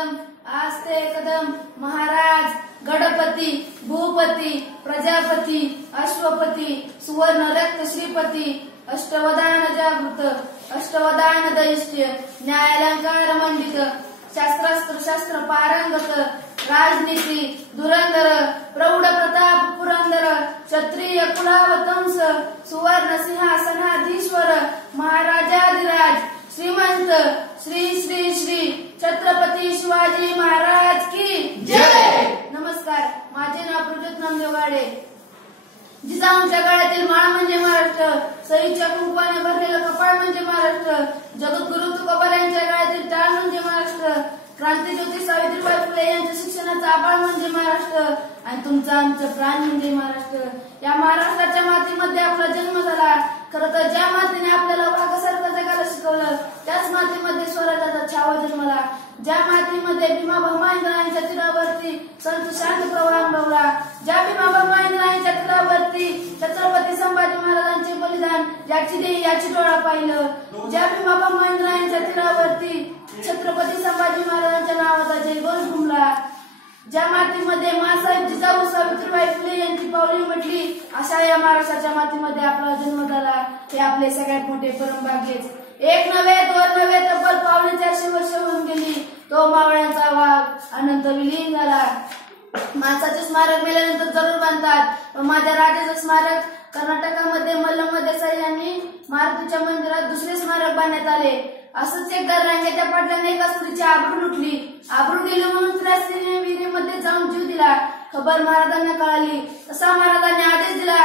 कदम आस्ते कदम महाराज गणपती भूपती प्रजापती अश्वपती सुवर्ण रक्त श्रीपती अष्टवदान जागृत अष्टवदान दैष्ट्य न्यायालंकार मंडित शास्त्रास्त्र शास्त्र पारंगत राजनीती धुरंधर प्रौढ प्रताप पुरंदर क्षत्रिय कुलावतंस सुवर्ण सिंहासनाधीश्वर महाराजाधिराज श्रीमंत श्री श्री श्री छत्रपती शिवाजी महाराज की जय। नमस्कार, माझे नाव प्रज्योत नामदेव गाडे। जिजाऊंच्या गळ्यातील माळ म्हणजे महाराष्ट्र, सईच्या कुंकवाने भरलेलं कपाळ म्हणजे महाराष्ट्र, जगद्गुरु तुकोबा यांच्या गळ्यातील टाळ म्हणजे महाराष्ट्र, क्रांतीज्योती सावित्रीबाई फुले यांच्या शिक्षणाचा आभाळ म्हणजे महाराष्ट्र आणि तुमचा आमचं प्राण म्हणजे महाराष्ट्र। या महाराष्ट्राच्या मातीमध्ये आपला जन्म झाला। खरं तर ज्या मातीने आपल्याला वाघासारखं जगायला शिकवलं त्याच मातीमध्ये स्वराज्याचा छावा जन्मला। ज्या मातीमध्ये भीमा भमाईंद्र यांच्या तीरावरती संत शांत प्रवाह अनुभवला, ज्या भीमा भमाईंद्र यांच्या तीरावरती छत्रपती संभाजी महाराजांचे बलिदान याची देही याची डोळा पाहिलं, ज्या भीमा भमाईंद्र यांच्या तीरावरती छत्रपती संभाजी महाराजांच्या नावाचा जयघोष घुमला, ज्या मातीमध्ये मासाहेब जिजाऊ सावित्रीबाई फुले यांची पावले म्हटली, अशा या महाराष्ट्राच्या मातीमध्ये आपला जन्म झाला। हे आपले सगळ्यात मोठे परमभाग्यच। एक नव्हे दोन नव्हे तब्बल 450 वर्ष होऊन गेली तो मावळ्यांचा वाघ अनंत विलीन झाला। माणसाचे स्मारक मेल्यानंतर जरूर बांधतात, पण माझ्या राजाचं स्मारक कर्नाटकामध्ये मल्लम देसाई यांनी मारुतीच्या मंदिरात दुसरे स्मारक बांधण्यात आले। असंच एकदा रांगेच्या पाटलाने एका स्त्रीची आबरू लुटली, आबरू गेली म्हणून त्या स्त्रीने विहिरीमध्ये जाऊन जीव दिला। खबर महाराजांना कळाली, तसा महाराजांनी आदेश दिला,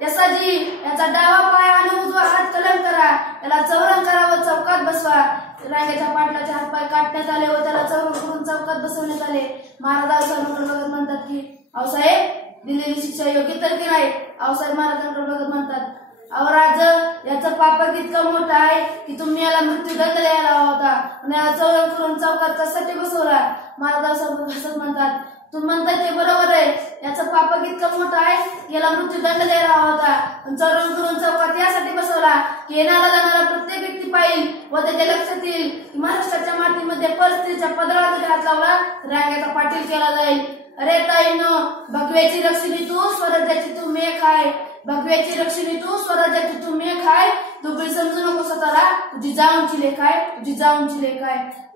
यसाजी याचा डावा पाय आणि उजवा हात कलम करा, याला चौरंग करा व चौकात बसवा। रांगेच्या पाटलाचे हातपाय काढण्यात आले व त्याला चौरंग करून चौकात बसवण्यात आले। महाराज आऊसाहेबांकडे बघत म्हणतात की आऊसाहेब दिलेली शिक्षा योग्य तर की नाही? आऊसाहेब महाराजांकडे बघत म्हणतात, अहो राज, याचं पापक इतकं मोठं आहे की तुम्ही याला मृत्यूदंड द्यायला हवा होता आणि याला चौरंग करून चौकात कशासाठी बसवला? महाराज हसत म्हणतात, तुम्ही म्हणताय ते बरोबर आहे, याचं पापक इतकं मोठं आहे याला मृत्यूदंड द्यायला हवा होता, पण चौरंग करून चौकात यासाठी बसवला की येणारा जाणारा प्रत्येक व्यक्ती पाहिल व त्याच्या लक्षात येईल की महाराष्ट्राच्या मातीमध्ये परिस्थितीच्या पदरावर जरी हात लावला रांगेचा पाटील केला जाईल। अरे ताईनो, भगव्याची रक्षिणी तू स्वराज्याची तू मेख आहे, भगव्याची रक्षिणी तू स्वराज्याची तू मेख आहे, दुबळी समजू नको स्वतःला, तुझी जाऊनची लेख आहे, तुझी जाऊनची लेख आहे।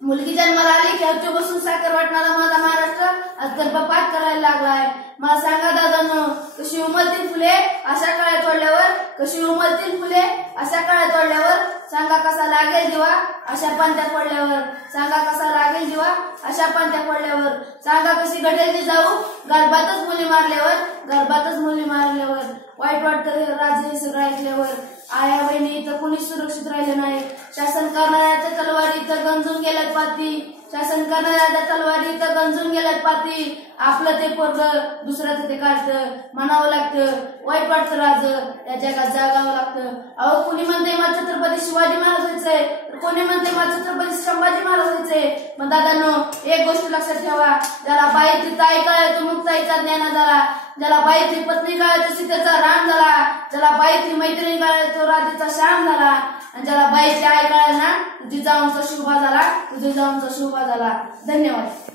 मुलगी जन्माला आली की हत्ती बसून साखर वाटणारा माझा महाराष्ट्र आज गर्भपात करायला लागलाय। मला सांगा दादांनो, कशी उमलतील फुले अशा काळ्या तोडल्यावर, कशी उमलतील फुले अशा काळ्या तोडल्यावर, सांगा कसा लागेल जीवा अशा पांत्या पडल्यावर, सांगा कसा लागेल जीवा अशा पांत्या पडल्यावर, सांगा कशी घडेल जाऊ गर्भातच मुली मारल्यावर, गर्भातच मुली मारल्यावर। वाईट वाटतं राजे हे सगळं ऐकल्यावर, आया बहिणी इथं कोणीच सुरक्षित राहिलं नाही। शासन करणाऱ्याच्या तलवारी इथं गंजून गेल्यात पाती, शासन करणाऱ्याच्या तलवारी इथं गंजून गेल्यात पाती, आपलं ते पोरग दुसऱ्याचं ते काढतं, म्हणावं लागतं। वाईट वाटतं राज, या जगात जागावं लागतं। अहो कोणी म्हणते मला छत्रपती शिवाजी महाराज व्हायचंय, तर कोणी म्हणते मला छत्रपती संभाजी महाराज व्हायचंय। मग दादांनो, एक गोष्ट लक्षात ठेवा, ज्याला बाईतली ताई कळाय तो मुक्ताईचा ज्ञान झाला, ज्याला बाईतली पत्नी कळाय तो सीतेचा राम झाला, ज्याला बाईतली मैत्रीण कळाय तो राधेचा श्याम झाला, आणि ज्याला बाईतली आई कळाय ना जिजाऊंचा शोभा झाला, जिजाऊंचा शोभा झाला। धन्यवाद।